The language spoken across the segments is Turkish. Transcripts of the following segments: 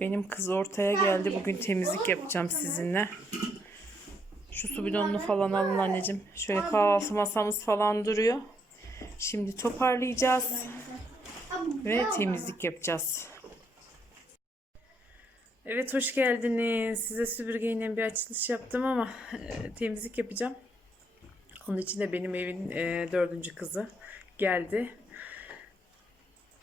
Benim kız ortaya geldi. Bugün temizlik yapacağım sizinle. Şu su bidonunu falan alın anneciğim. Şöyle kahvaltı masamız falan duruyor. Şimdi toparlayacağız ve temizlik yapacağız. Evet hoş geldiniz. Size süpürgeyle bir açılış yaptım ama e, temizlik yapacağım. Onun için de benim evin e, dördüncü kızı geldi.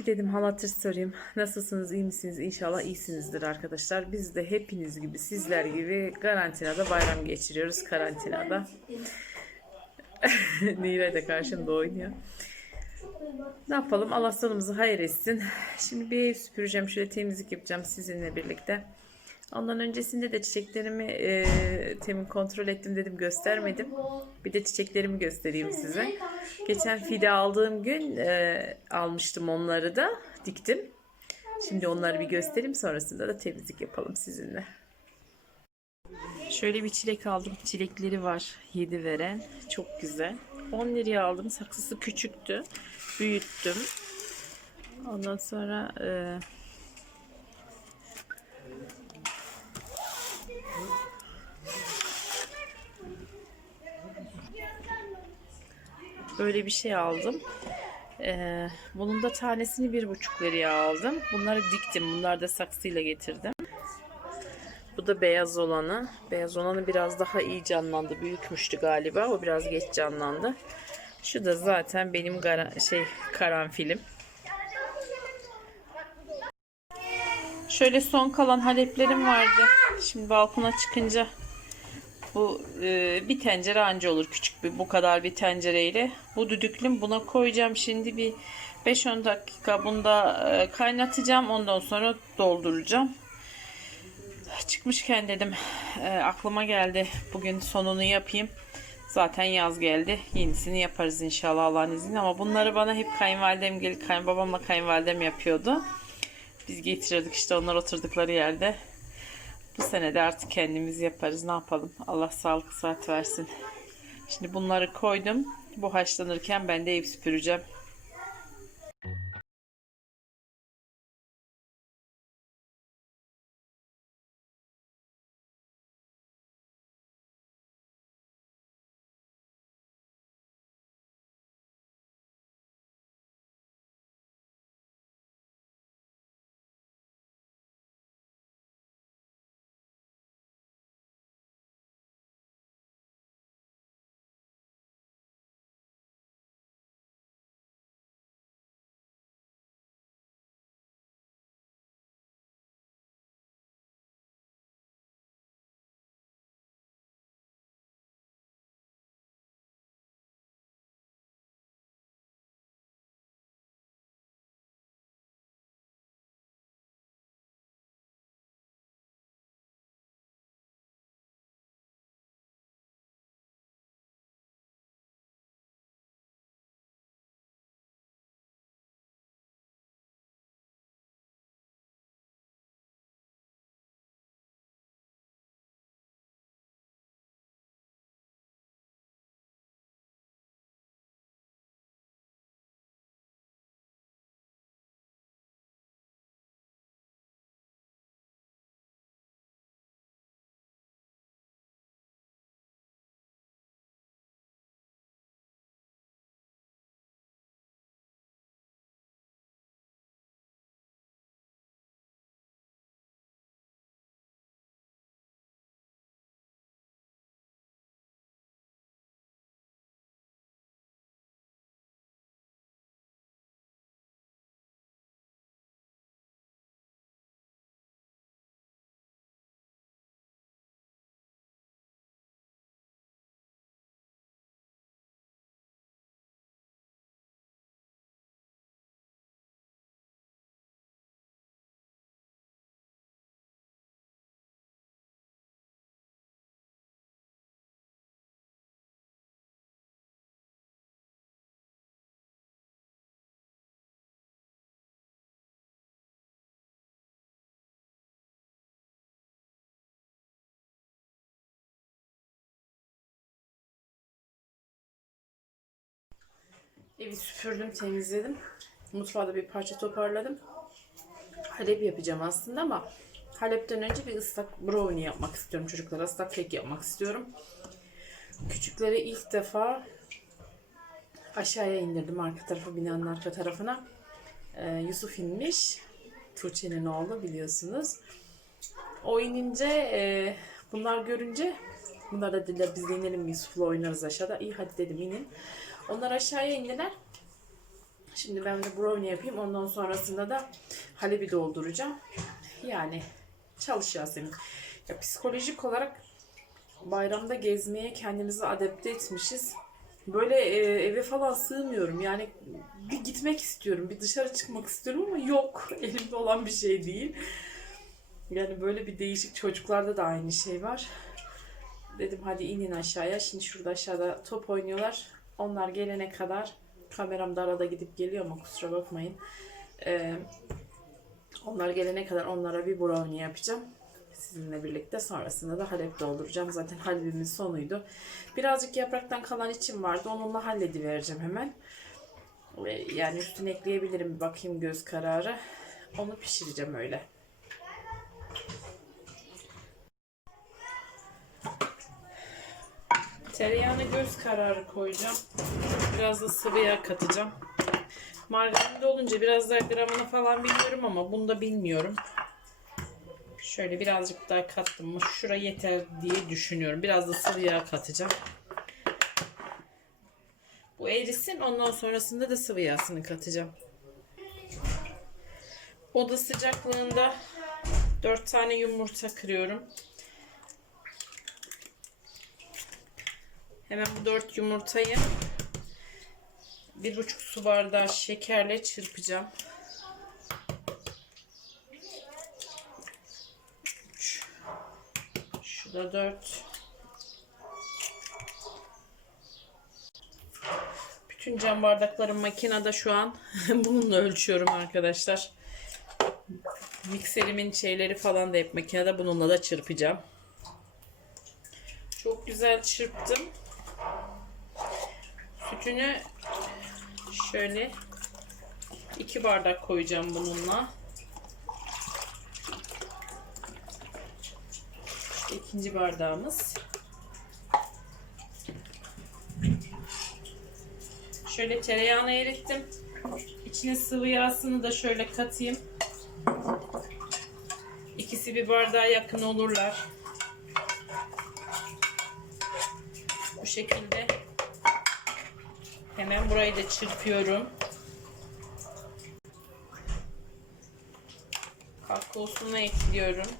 Bir dedim halatır sorayım. Nasılsınız, iyi misiniz? İnşallah iyisinizdir arkadaşlar. Biz de hepiniz gibi, sizler gibi karantinada bayram geçiriyoruz. Karantinada. Nilay da karşımda oynuyor. Ne yapalım? Allah sonumuzu hayır etsin. Şimdi bir ev süpüreceğim. Şöyle temizlik yapacağım sizinle birlikte. Ondan öncesinde de çiçeklerimi e, temin kontrol ettim dedim göstermedim. Bir de çiçeklerimi göstereyim size. Geçen fide aldığım gün e, almıştım onları da diktim. Şimdi onları bir göstereyim sonrasında da temizlik yapalım sizinle. Şöyle bir çilek aldım. Çilekleri var 7 veren. Çok güzel. 10 liraya aldım. Saksısı küçüktü. Büyüttüm. Ondan sonra e, böyle bir şey aldım. Ee, bunun da tanesini bir buçuk liraya aldım. Bunları diktim. Bunları da saksıyla getirdim. Bu da beyaz olanı. Beyaz olanı biraz daha iyi canlandı. Büyükmüştü galiba. O biraz geç canlandı. Şu da zaten benim gara- şey karanfilim. Şöyle son kalan haleplerim vardı. Şimdi balkona çıkınca bu e, bir tencere anca olur küçük bir bu kadar bir tencereyle. Bu düdüklüm buna koyacağım şimdi bir 5-10 dakika bunda e, kaynatacağım. Ondan sonra dolduracağım. Çıkmışken dedim e, aklıma geldi bugün sonunu yapayım. Zaten yaz geldi. Yenisini yaparız inşallah Allah'ın izniyle. Ama bunları bana hep kayınvalidem gelip kayınbabamla kayınvalidem yapıyordu. Biz getirirdik işte onlar oturdukları yerde. Bu sene de artık kendimiz yaparız. Ne yapalım? Allah sağlık sıhhat versin. Şimdi bunları koydum. Bu haşlanırken ben de ev süpüreceğim. Evi süpürdüm, temizledim. Mutfağı da bir parça toparladım. Halep yapacağım aslında ama Halep'ten önce bir ıslak brownie yapmak istiyorum çocuklara. ıslak kek yapmak istiyorum. Küçükleri ilk defa aşağıya indirdim arka tarafı binanın arka tarafına. Ee, Yusuf inmiş. Tuğçe'nin oğlu biliyorsunuz. O inince e, bunlar görünce bunlar da dediler biz de inelim Yusuf'la oynarız aşağıda. İyi hadi dedim inin. Onlar aşağıya indiler. Şimdi ben de brownie yapayım. Ondan sonrasında da Halep'i dolduracağım. Yani çalış Yasemin. Ya psikolojik olarak bayramda gezmeye kendimizi adapte etmişiz. Böyle e, eve falan sığmıyorum. Yani bir gitmek istiyorum, bir dışarı çıkmak istiyorum ama yok. Elimde olan bir şey değil. Yani böyle bir değişik çocuklarda da aynı şey var. Dedim hadi inin aşağıya. Şimdi şurada aşağıda top oynuyorlar. Onlar gelene kadar kameram da arada gidip geliyor ama kusura bakmayın. Ee, onlar gelene kadar onlara bir brownie yapacağım. Sizinle birlikte sonrasında da halep dolduracağım. Zaten halebimin sonuydu. Birazcık yapraktan kalan içim vardı. Onunla halledivereceğim hemen. Ee, Yani üstüne ekleyebilirim. Bakayım göz kararı. Onu pişireceğim öyle. Tereyağına göz kararı koyacağım. Biraz da sıvı yağ katacağım. Margarinde olunca biraz daha gramını falan biliyorum ama bunu da bilmiyorum. Şöyle birazcık daha kattım mı şura yeter diye düşünüyorum. Biraz da sıvı yağ katacağım. Bu erisin ondan sonrasında da sıvı yağsını katacağım. Oda sıcaklığında 4 tane yumurta kırıyorum. Hemen bu 4 yumurtayı bir buçuk su bardağı şekerle çırpacağım. Üç. Şu da 4. Bütün cam bardaklarım makinede şu an. Bununla ölçüyorum arkadaşlar. Mikserimin şeyleri falan da hep makinede. Bununla da çırpacağım. Çok güzel çırptım. Sütünü şöyle iki bardak koyacağım bununla. İşte ikinci bardağımız. Şöyle tereyağını erittim. İçine sıvı yağsını da şöyle katayım. İkisi bir bardağa yakın olurlar. Şekilde hemen burayı da çırpıyorum. Kakaosunu ekliyorum.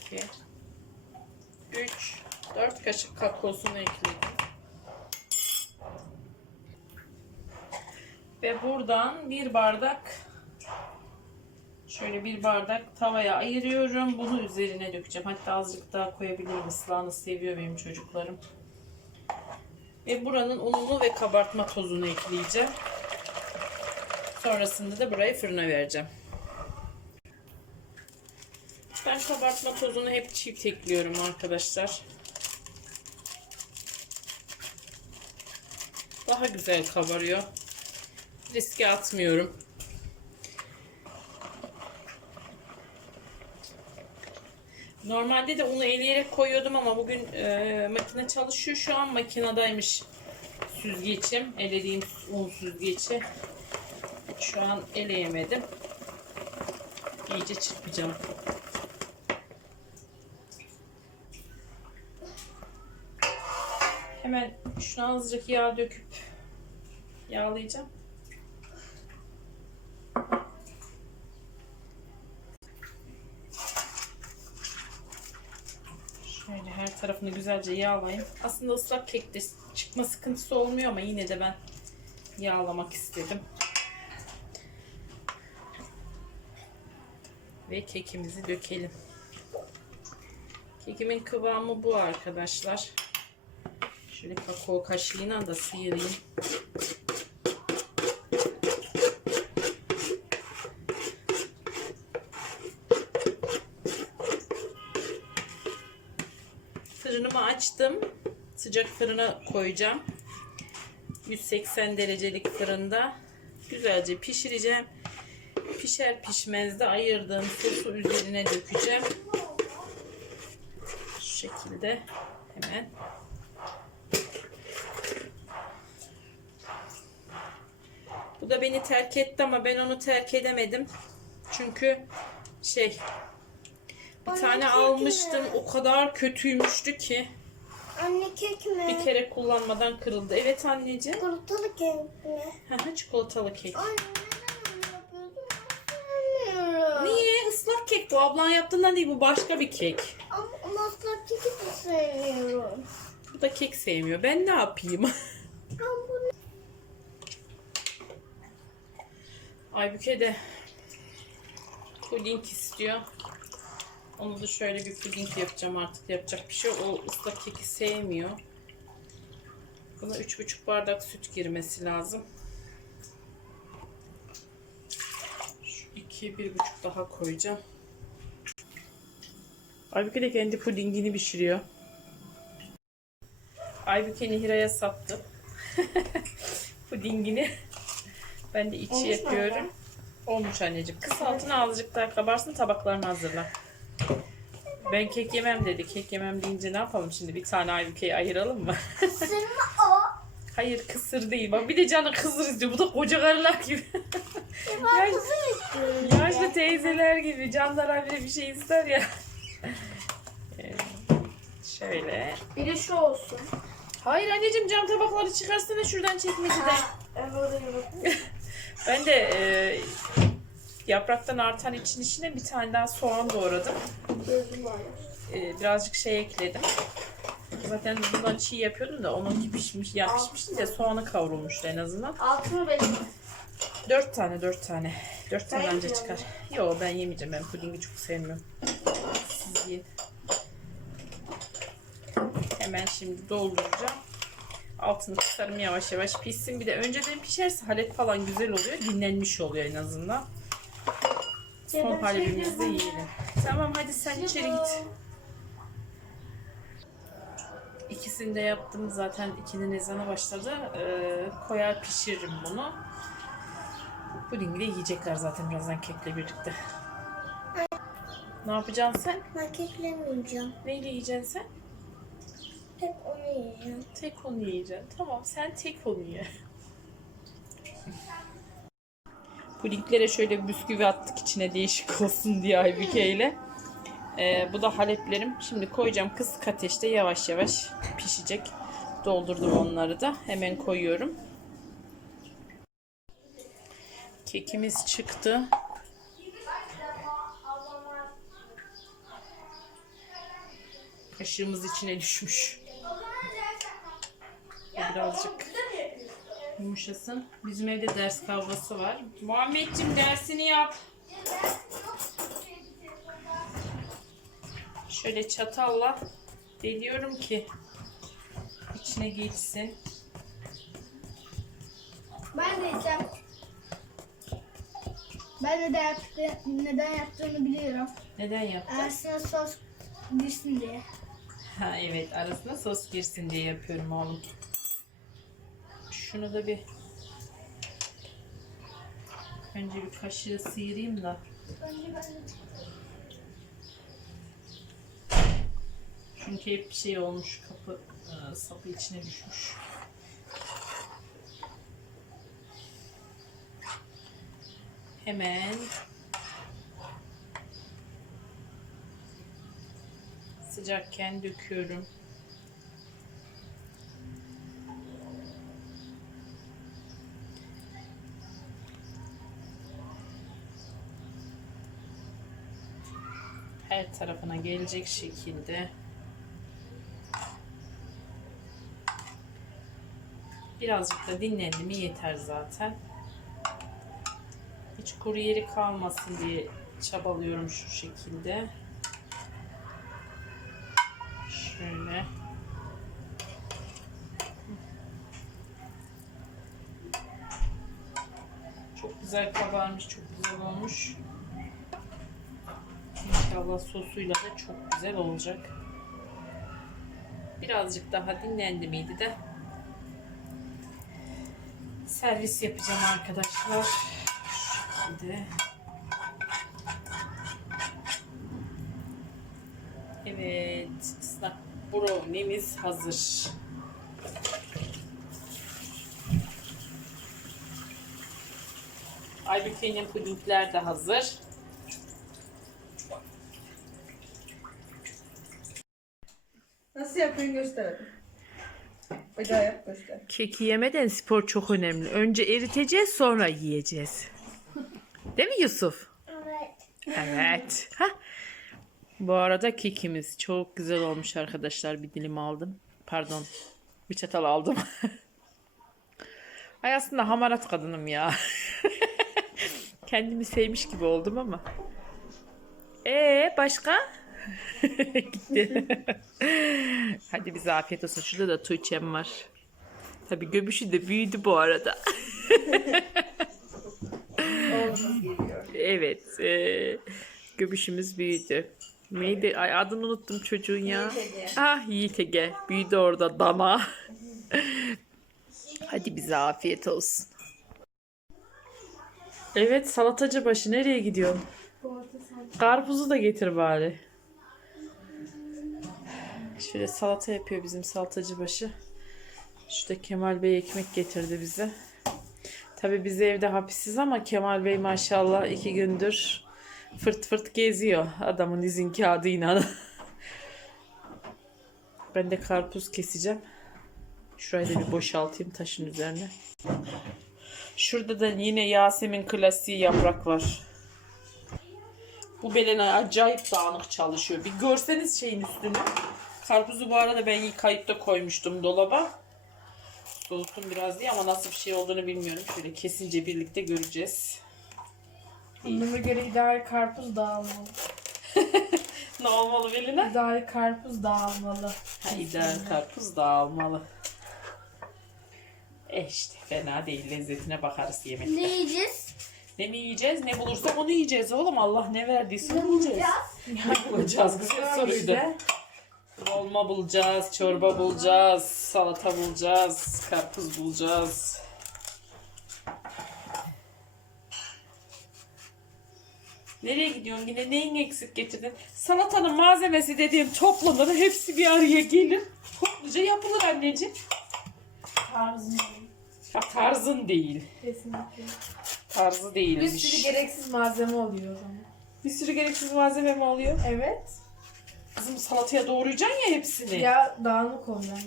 İki, üç, dört kaşık kakaosunu ekledim. Ve buradan bir bardak Şöyle bir bardak tavaya ayırıyorum. Bunu üzerine dökeceğim. Hatta azıcık daha koyabilirim. Islahını seviyor benim çocuklarım. Ve buranın ununu ve kabartma tozunu ekleyeceğim. Sonrasında da burayı fırına vereceğim. Ben kabartma tozunu hep çift ekliyorum arkadaşlar. Daha güzel kabarıyor. Riske atmıyorum. Normalde de unu eleyerek koyuyordum ama bugün e, makine çalışıyor. Şu an makinedaymış süzgecim. Elediğim un süzgeci. Şu an eleyemedim. İyice çırpacağım. Hemen şuna azıcık yağ döküp yağlayacağım. Şöyle her tarafını güzelce yağlayayım. Aslında ıslak kekte çıkma sıkıntısı olmuyor ama yine de ben yağlamak istedim. Ve kekimizi dökelim. Kekimin kıvamı bu arkadaşlar. Şöyle kakao kaşığıyla da sıyırayım. Sıcak fırına koyacağım. 180 derecelik fırında güzelce pişireceğim. Pişer pişmez de ayırdığım sosu üzerine dökeceğim. Şu şekilde hemen. Bu da beni terk etti ama ben onu terk edemedim. Çünkü şey bir tane almıştım. O kadar kötüymüştü ki Anne kek mi? bir kere kullanmadan kırıldı. Evet anneciğim. Çikolatalı kek mi? Hı Çikolatalı kek. Anne neden. Niye? Islak kek bu. Ablan yaptığından değil bu başka bir kek. Ama maskar keki de sevmiyorum. Bu da kek sevmiyor. Ben ne yapayım? Bunu... Aybüke de puding istiyor. Onu da şöyle bir puding yapacağım artık. Yapacak bir şey. O ıslak keki sevmiyor. Buna 3,5 bardak süt girmesi lazım. Şu 2'ye 1,5 daha koyacağım. Aybüke de kendi pudingini pişiriyor. Aybüke Nihira'ya sattı. pudingini. Ben de içi Olmuş mu yapıyorum. Olmuş anneciğim. Kıs altına azıcık daha kabarsın tabaklarını hazırla. Ben kek yemem dedi. Kek yemem deyince ne yapalım şimdi? Bir tane Aybüke'yi ayıralım mı? Sırma o. Hayır kısır değil. Bak bir de canı kısır istiyor. Bu da koca karılar gibi. Ben Yaş- istiyorum. Yaşlı teyzeler gibi. Canlar habire bir şey ister ya. Ee, Şöyle. Bir de şu olsun. Hayır anneciğim cam tabakları çıkarsana şuradan çekmeceden. Evet oraya Ben de e, yapraktan artan için içine bir tane daha soğan doğradım. Gözüm var. E, birazcık şey ekledim. Zaten bundan çiğ yapıyordum da onunki pişmiş, ya pişmişti de soğanı kavrulmuştu en azından. Altı mı beş mi? Dört tane, dört tane. Dört tane Ben çıkar. Yo ben yemeyeceğim. Ben pudingi çok sevmiyorum. Siz yiyin. Hemen şimdi dolduracağım. Altını kısarım yavaş yavaş pişsin. Bir de önceden pişerse halep falan güzel oluyor. Dinlenmiş oluyor en azından. Son ben halebimizi de yiyelim. Tamam hadi sen içeri git. İkisini de yaptım zaten ikinin ezanı başladı. Ee, koyar pişiririm bunu. Pudingi de yiyecekler zaten birazdan kekle birlikte. Ne yapacaksın sen? Ben keklemeyeceğim. Neyle yiyeceksin sen? Tek onu yiyeceğim. Tek onu yiyeceksin. Tamam sen tek onu ye. Pudinglere şöyle bisküvi attık içine değişik olsun diye Aybüke ile. Ee, bu da haleplerim. Şimdi koyacağım kısık ateşte yavaş yavaş pişecek. Doldurdum onları da. Hemen koyuyorum. Kekimiz çıktı. Kaşığımız içine düşmüş. Birazcık yumuşasın. Bizim evde ders kavgası var. Muhammedciğim dersini yap. Şöyle çatalla deliyorum ki içine geçsin. Ben de yiyeceğim. Ben neden, yaptı, neden yaptığını biliyorum. Neden yaptın? Arasına sos girsin diye. Ha evet arasına sos girsin diye yapıyorum oğlum. Şunu da bir önce bir kaşığı sıyırayım da çünkü hep bir şey olmuş kapı e, sapı içine düşmüş. Hemen sıcakken döküyorum. Her tarafına gelecek şekilde birazcık da dinlendi yeter zaten. Hiç kuru yeri kalmasın diye çabalıyorum şu şekilde. Şöyle. Çok güzel kabarmış, çok güzel olmuş. İnşallah sosuyla da çok güzel olacak. Birazcık daha dinlendi miydi de servis yapacağım arkadaşlar. Şimdi. Evet, ıslak brownie'miz hazır. Aybüke'nin pudingler de hazır. Nasıl yapıyorsun göster. Bir daha yap göster. Keki yemeden spor çok önemli. Önce eriteceğiz sonra yiyeceğiz. Değil mi Yusuf? Evet. Evet. Hah. Bu arada kekimiz çok güzel olmuş arkadaşlar. Bir dilim aldım. Pardon. Bir çatal aldım. Ay aslında hamarat kadınım ya. Kendimi sevmiş gibi oldum ama. Ee başka? Gitti. Hadi bize afiyet olsun. Şurada da Tuğçe'm var. Tabii göbüşü de büyüdü bu arada. Evet. E, göbüşümüz büyüdü. Neydi? Ay adını unuttum çocuğun ya. Yiğit Ege. Ah Yiğit Ege. Büyüdü orada dana. Hadi bize afiyet olsun. Evet salatacı başı nereye gidiyorsun? Karpuzu da getir bari. Şöyle salata yapıyor bizim salatacı başı. Şurada Kemal Bey ekmek getirdi bize. Tabii biz evde hapisiz ama Kemal Bey maşallah iki gündür fırt fırt geziyor adamın izin kağıdıyla. ben de karpuz keseceğim. Şurayı da bir boşaltayım taşın üzerine. Şurada da yine Yasemin klasiği yaprak var. Bu Belena acayip dağınık çalışıyor. Bir görseniz şeyin üstünü. Karpuzu bu arada ben yıkayıp da koymuştum dolaba. Soğuttum biraz diye ama nasıl bir şey olduğunu bilmiyorum. Şöyle kesince birlikte göreceğiz. Buna göre ideal karpuz dağılmalı. Ne olmalı Belina? İdeal karpuz dağılmalı. Ha, ideal karpuz da almalı. E işte fena değil. Lezzetine bakarız yemekte. Ne yiyeceğiz? Ne mi yiyeceğiz? Ne bulursak onu yiyeceğiz oğlum. Allah ne verdiyse onu yiyeceğiz. Ne bulacağız? Güzel soruydu. İşte. Dolma bulacağız, çorba bulacağız, salata bulacağız, karpuz bulacağız. Nereye gidiyorsun yine? Neyin eksik getirdin? Salatanın malzemesi dediğim toplanır. Hepsi bir araya gelir. Topluca yapılır anneciğim. Tarzım Ha, tarzın değil. kesinlikle. Tarzı Bir değilmiş. sürü gereksiz malzeme oluyor o zaman. Bir sürü gereksiz malzeme mi oluyor? Evet. Kızım salataya doğrayacaksın ya hepsini. Ya dağınık oluyor.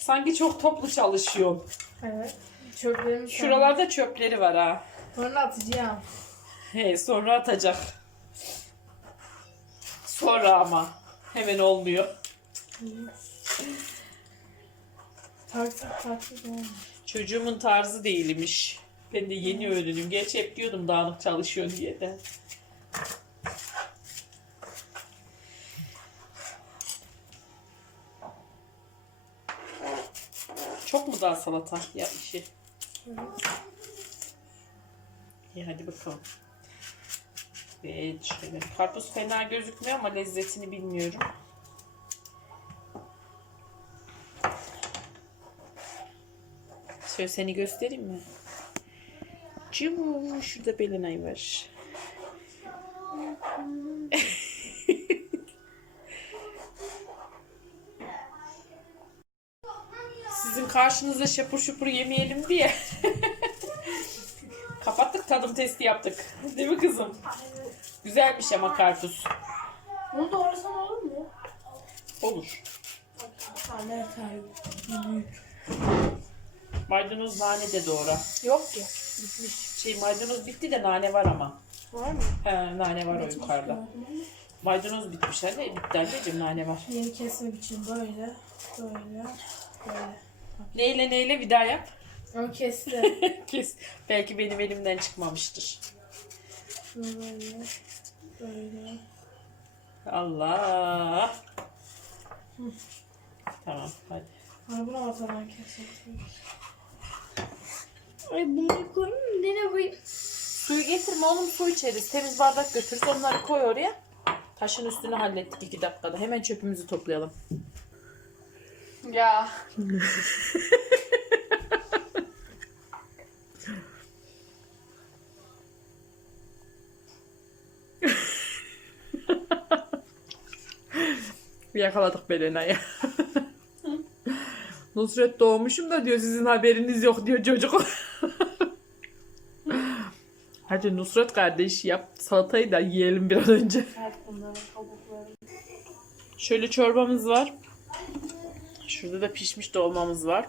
Sanki çok toplu çalışıyorsun. Evet. Çöplerimi Şuralarda çöpleri var ha. Sonra atacağım. He, sonra atacak. Sonra ama. Hemen olmuyor. Tartı tartı olmuş. Çocuğumun tarzı değilmiş. Ben de yeni öğrendim. Gerçi hep diyordum dağınık çalışıyor diye de. Çok mu daha salata ya işi? İyi hadi bakalım. Evet şöyle. Karpuz fena gözükmüyor ama lezzetini bilmiyorum. Şöyle seni göstereyim mi? Cım, şurada Belenay var. Sizin karşınızda şapur şupur yemeyelim diye. Kapattık tadım testi yaptık. Değil mi kızım? Güzelmiş ama karpuz. Bunu doğrasan olur mu? Olur. Tane. Maydanoz nane de doğra. Yok ki. Bitmiş. Şey maydanoz bitti de nane var ama. Var mı? He, nane var o yukarıda. Maydanoz bitmiş anne. Bitti anneciğim nane var. Yeni kesmek için böyle. Böyle. Böyle. Neyle neyle bir daha yap. O kesti. Kes. Belki benim elimden çıkmamıştır. Böyle. Böyle. Allah. Tamam hadi. Ay buna ortadan kesmek. Ay bunu koyayım mı? Nereye koyayım? Suyu getirme oğlum su içeriz. Temiz bardak götürürüz onları koy oraya. Taşın üstünü hallettik iki dakikada. Hemen çöpümüzü toplayalım. Ya. Yakaladık Belena'yı. Nusret doğmuşum da diyor sizin haberiniz yok diyor çocuk. Hadi Nusret kardeş yap salatayı da yiyelim bir an önce. Evet, Şöyle çorbamız var. Şurada da pişmiş dolmamız var.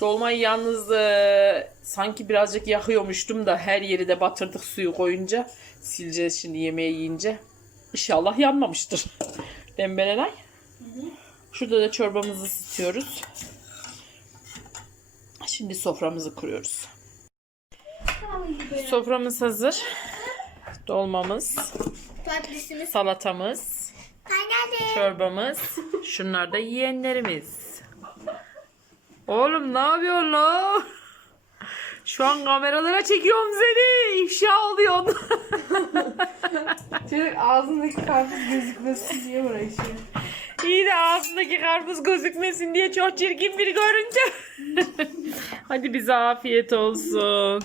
Dolmayı yalnız e, sanki birazcık yakıyormuştum da her yeri de batırdık suyu koyunca. Sileceğiz şimdi yemeği yiyince. İnşallah yanmamıştır. Dembelenay. Şurada da çorbamızı ısıtıyoruz. Şimdi soframızı kuruyoruz. Soframız hazır. Dolmamız, salatamız, kaynadı. çorbamız. Şunlar da yiyenlerimiz. Oğlum ne yapıyorsun la? Şu an kameralara çekiyorum seni. İfşa oluyorsun. Çocuk ağzındaki karpuz gözükmesin diye uğraşıyor. İyi de ağzındaki karpuz gözükmesin diye çok çirkin biri görünce. Hadi bize afiyet olsun.